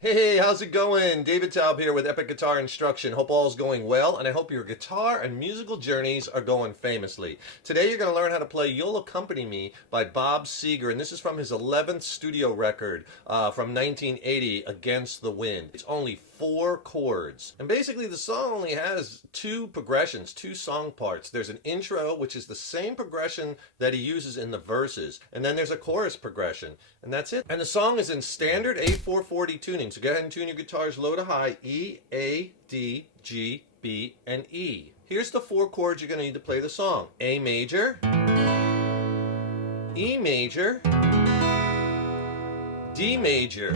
Hey, how's it going? David Taub here with Epic Guitar Instruction. Hope all's going well, and I hope your guitar and musical journeys are going famously. Today you're going to learn how to play You'll Accompany Me by Bob Seger, and this is from his 11th studio record from 1980, Against the Wind. It's only 4 chords, and basically the song only has 2 progressions, 2 song parts. There's an intro, which is the same progression that he uses in the verses, and then there's a chorus progression, and that's it. And the song is in standard A440 tuning. So go ahead and tune your guitars low to high, E, A, D, G, B, and E. Here's the 4 chords you're going to need to play the song. A major, E major, D major,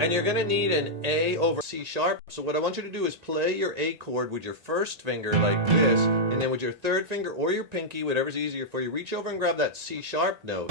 and you're going to need an A over C sharp. So what I want you to do is play your A chord with your first finger like this, and then with your third finger or your pinky, whatever's easier for you, reach over and grab that C sharp note,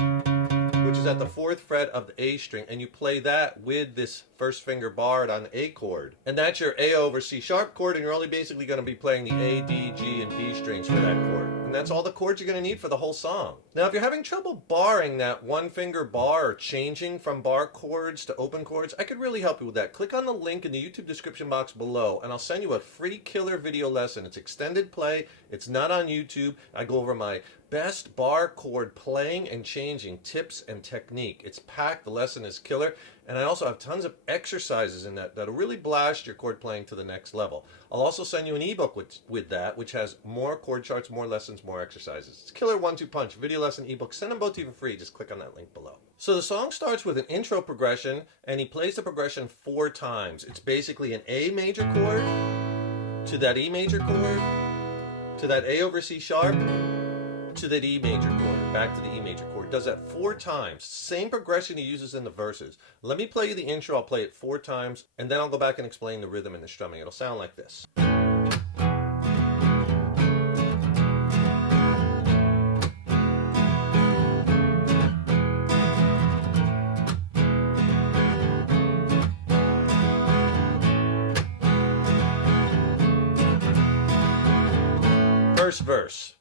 which is at the 4th fret of the A string, and you play that with this first finger barred on the A chord. And that's your A over C sharp chord, and you're only basically going to be playing the A, D, G, and B strings for that chord. And that's all the chords you're going to need for the whole song. Now, if you're having trouble barring that 1-finger bar or changing from bar chords to open chords, I could really help you with that. Click on the link in the YouTube description box below, and I'll send you a free killer video lesson. It's extended play. It's not on YouTube. I go over my best bar chord playing and changing tips and technique. It's packed. The lesson is killer. And I also have tons of exercises in that that'll really blast your chord playing to the next level. I'll also send you an ebook with that, which has more chord charts, more lessons, more exercises. It's killer 1-2 punch. Video lesson, ebook. Send them both to you for free. Just click on that link below. So the song starts with an intro progression, and he plays the progression 4 times. It's basically an A major chord to that E major chord to that A over C sharp to that E major chord, back to the E major chord. Does that 4 times. Same progression he uses in the verses. Let me play you the intro. I'll play it 4 times, and then I'll go back and explain the rhythm and the strumming. It'll sound like this. First verse.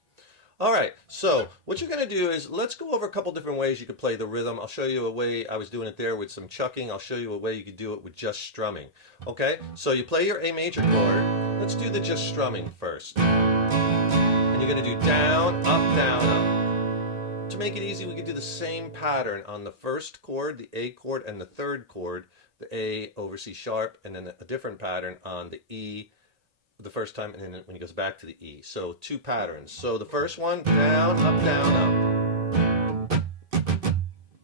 All right, so what you're going to do is let's go over a couple different ways you could play the rhythm. I'll show you a way I was doing it there with some chucking. I'll show you a way you could do it with just strumming. Okay, so you play your A major chord. Let's do the just strumming first. And you're going to do down, up, down, up. To make it easy, we could do the same pattern on the first chord, the A chord, and the third chord, the A over C sharp, and then a different pattern on the E the first time, and then when he goes back to the E. So 2 patterns. So the first one, down, up, down,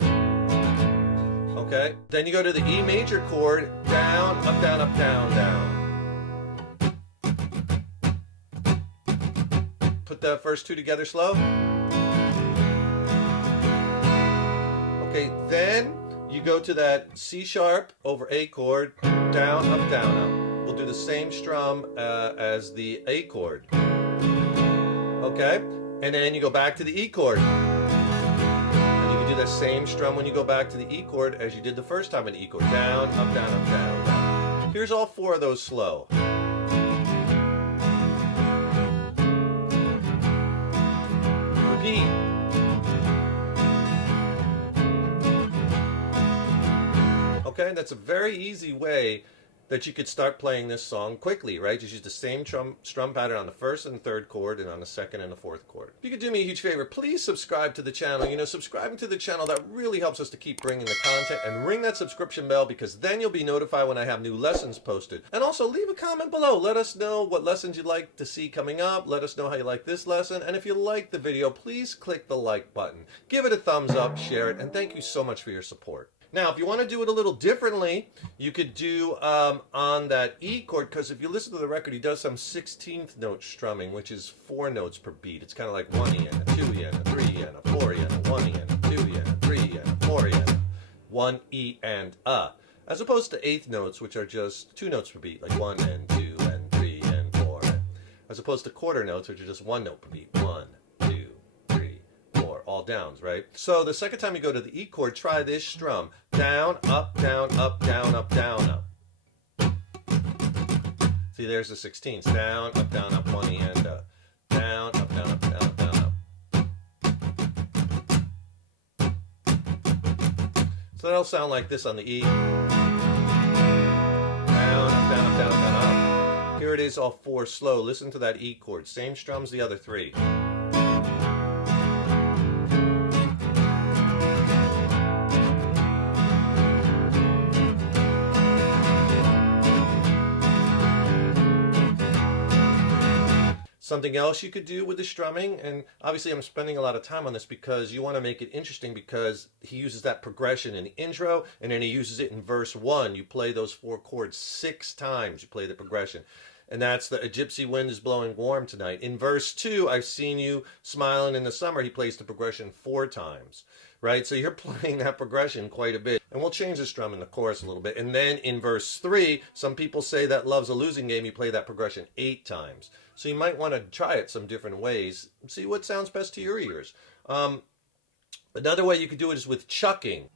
up. Okay. Then you go to the E major chord, down, up, down, up, down, down. Put the first 2 together slow. Okay, then you go to that C sharp over A chord, down, up, down, up. We'll do the same strum as the A chord. Okay? And then you go back to the E chord. And you can do the same strum when you go back to the E chord as you did the first time in the E chord. Down, up, down, up, down, down. Here's all 4 of those slow. Repeat. Okay? That's a very easy way that you could start playing this song quickly, right? Just use the same strum pattern on the first and third chord and on the second and the fourth chord. If you could do me a huge favor, please subscribe to the channel. You know, subscribing to the channel, that really helps us to keep bringing the content, and ring that subscription bell because then you'll be notified when I have new lessons posted. And also leave a comment below. Let us know what lessons you'd like to see coming up. Let us know how you like this lesson. And if you like the video, please click the like button. Give it a thumbs up, share it, and thank you so much for your support. Now, if you want to do it a little differently, you could do on that E chord, because if you listen to the record, he does some 16th note strumming, which is 4 notes per beat. It's kind of like 1 yen, a 2 yen, a 3 yen, a 4 yen, a 1 yen, a 2 yen, a 3 yen, a 4 yen, 1 E and a. As opposed to 8th notes, which are just 2 notes per beat, like 1 and 2 and 3 and 4. As opposed to quarter notes, which are just 1 note per beat, 1, 2, 3, 4, all downs, right? So the second time you go to the E chord, try this strum. Down, up, down, up, down, up, down, up. See, there's the 16ths. Down, up, 1 E and a. Down, up, down, up, down, up, down, up. So that'll sound like this on the E. is off 4 slow. Listen to that E chord. Same strums the other 3. Something else you could do with the strumming, and obviously I'm spending a lot of time on this because you want to make it interesting, because he uses that progression in the intro and then he uses it in verse 1. You play those 4 chords 6 times, you play the progression. And that's the "A Gypsy Wind is Blowing Warm Tonight." In verse 2, "I've Seen You Smiling in the Summer," he plays the progression 4 times, right? So you're playing that progression quite a bit. And we'll change the strum in the chorus a little bit. And then in verse 3, some people say that "Love's a Losing Game," you play that progression 8 times. So you might want to try it some different ways, see what sounds best to your ears. Another way you could do it is with chucking.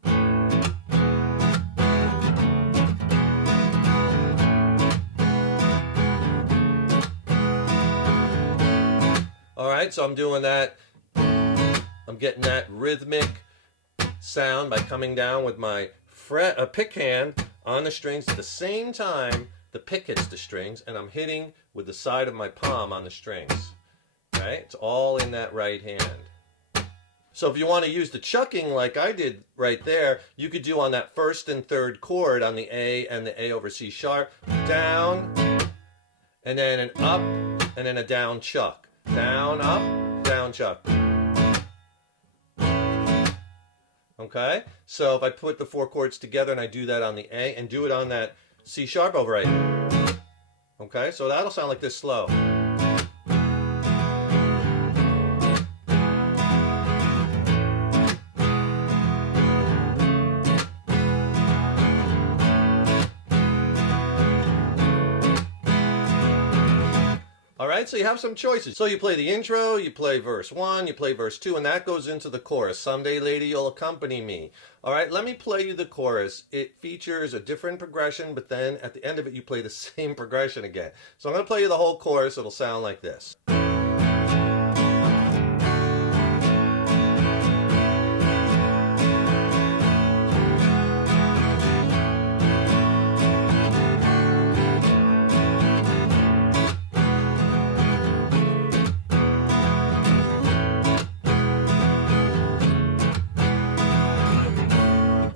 All right, so I'm doing that. I'm getting that rhythmic sound by coming down with my pick hand on the strings at the same time the pick hits the strings, and I'm hitting with the side of my palm on the strings. Right? It's all in that right hand. So if you want to use the chucking like I did right there, you could do on that 1st and 3rd chord on the A and the A over C sharp, down, and then an up, and then a down chuck. Down, up, down chuck. Okay? So if I put the 4 chords together and I do that on the A and do it on that C sharp over A. Okay? So that'll sound like this slow. Alright, so you have some choices. So you play the intro, you play verse 1, you play verse 2, and that goes into the chorus. "Someday, lady, you'll accompany me." Alright, let me play you the chorus. It features a different progression, but then at the end of it you play the same progression again. So I'm going to play you the whole chorus. It'll sound like this.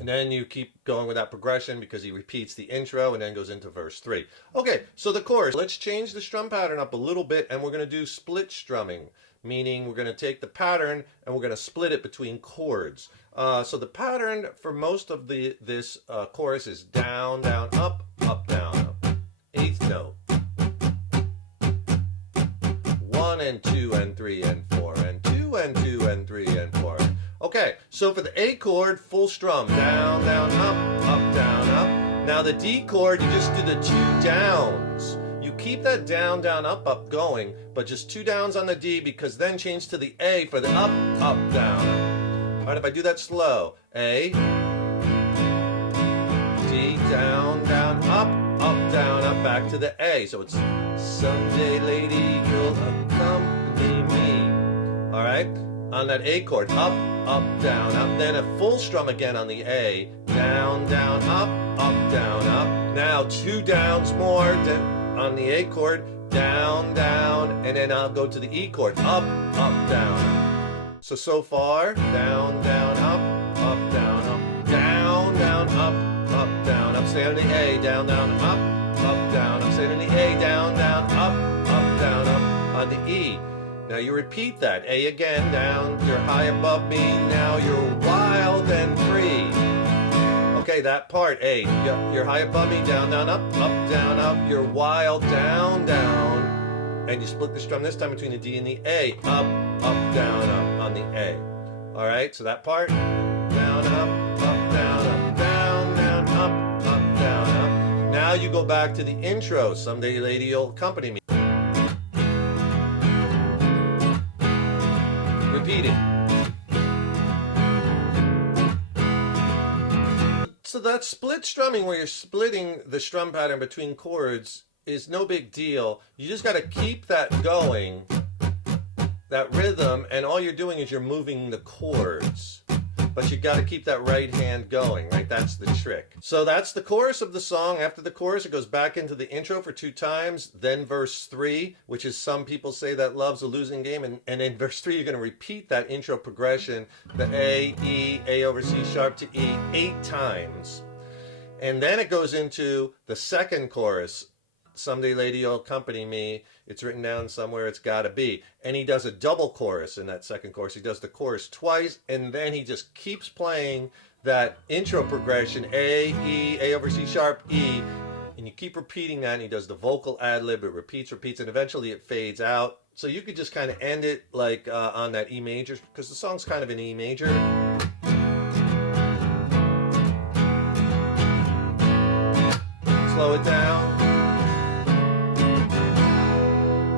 Then you keep going with that progression because he repeats the intro and then goes into verse 3. Okay, so the chorus. Let's change the strum pattern up a little bit, and we're going to do split strumming, meaning we're going to take the pattern and we're going to split it between chords. So the pattern for most of this chorus is down, down, up, down, up. 8th note. 1 and 2 and 3 and 4 and 2 and 2 and 3 and 4. Okay, so for the A chord, full strum. Down, down, up, down, up. Now the D chord, you just do the 2 downs. You keep that down, down, up going, but just 2 downs on the D, because then change to the A for the up, down. All right, if I do that slow. A, D, down, down, up, down, up, back to the A. So it's "Someday, lady, you'll accompany me." All right? On that A chord, up, down, up. Then a full strum again on the A. Down, down, up, down, up. Now 2 downs more on the A chord. Down, down, and then I'll go to the E chord. Up, down. So far, down, down, up, down, up. Down, down, up, down, up. Stay on the A. Down, down, up, down, up. Stay on the A. Down, down, up, down, up. On the E. Now you repeat that. A again, down, you're high above me, now you're wild and free. Okay, that part, A, you're high above me, down, down, up, down, up, you're wild, down, down. And you split the strum this time between the D and the A, up, down, up, on the A. All right, so that part, down, up, down, up, down, down, up, down, up. Now you go back to the intro, "Someday, lady, you'll accompany me." Repeat it. So that split strumming, where you're splitting the strum pattern between chords, is no big deal. You just got to keep that going, that rhythm, and all you're doing is you're moving the chords. but you got to keep that right hand going, right? That's the trick. So that's the chorus of the song. After the chorus, it goes back into the intro for 2 times, then verse 3, which is some people say that love's a losing game, and in verse 3, you're going to repeat that intro progression, the A, E, A over C sharp to E, 8 times. And then it goes into the second chorus. Someday, lady, you'll accompany me. It's written down somewhere, it's gotta be. And he does a double chorus in that second chorus. He does the chorus twice, and then he just keeps playing that intro progression, A, E, A over C sharp, E. And you keep repeating that, and he does the vocal ad-lib. It repeats, and eventually it fades out. So you could just kind of end it like on that E major, because the song's kind of in E major. Slow it down.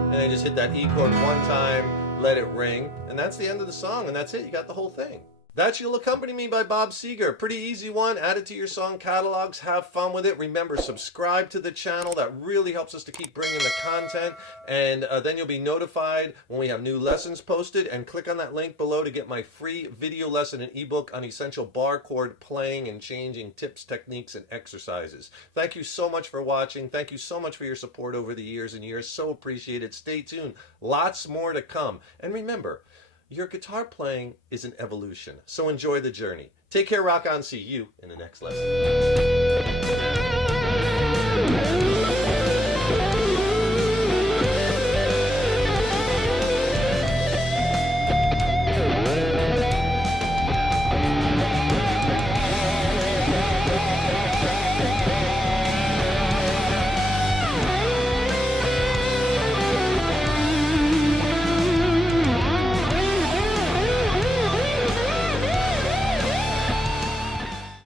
And then just hit that E chord 1 time, let it ring, and that's the end of the song, and that's it. You got the whole thing. That's You'll Accompany Me by Bob Seger. Pretty easy one. Add it to your song catalogs. Have fun with it. Remember, subscribe to the channel. That really helps us to keep bringing the content. And then you'll be notified when we have new lessons posted. And click on that link below to get my free video lesson and ebook on essential bar chord playing and changing tips, techniques, and exercises. Thank you so much for watching. Thank you so much for your support over the years and years. So appreciated. Stay tuned. Lots more to come. And remember, your guitar playing is an evolution, so enjoy the journey. Take care, rock on, see you in the next lesson.